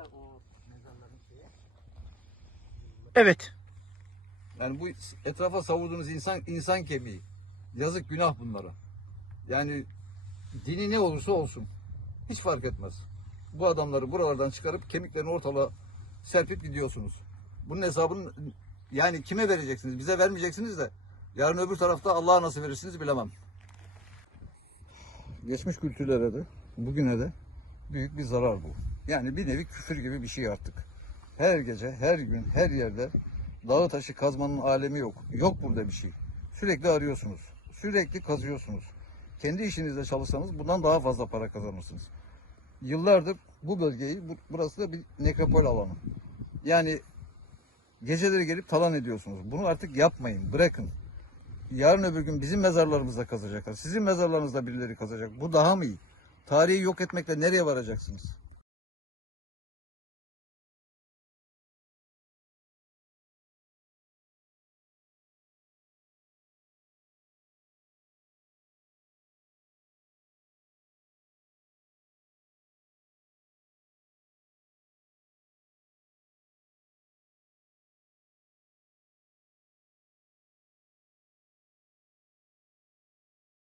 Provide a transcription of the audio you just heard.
o mezarların şeyi. Evet. Yani bu etrafa savurduğunuz insan insan kemiği. Yazık günah bunlara. Yani dini ne olursa olsun. Hiç fark etmez. Bu adamları buralardan çıkarıp kemiklerini ortalığa serpip gidiyorsunuz. Bunun hesabını yani kime vereceksiniz? Bize vermeyeceksiniz de yarın öbür tarafta Allah'a nasıl verirsiniz bilemem. Geçmiş kültürlere de bugüne de büyük bir zarar bu. Yani bir nevi küfür gibi bir şey artık. Her gece, her gün, her yerde dağı taşı kazmanın alemi yok. Yok burada bir şey. Sürekli arıyorsunuz. Sürekli kazıyorsunuz. Kendi işinizde çalışsanız bundan daha fazla para kazanırsınız. Yıllardır bu bölgeyi, bu- burası da bir nekropol alanı. Yani geceleri gelip talan ediyorsunuz. Bunu artık yapmayın, bırakın. Yarın öbür gün bizim mezarlarımızda kazacaklar. Sizin mezarlarınızda birileri kazacak. Bu daha mı iyi? Tarihi yok etmekle nereye varacaksınız?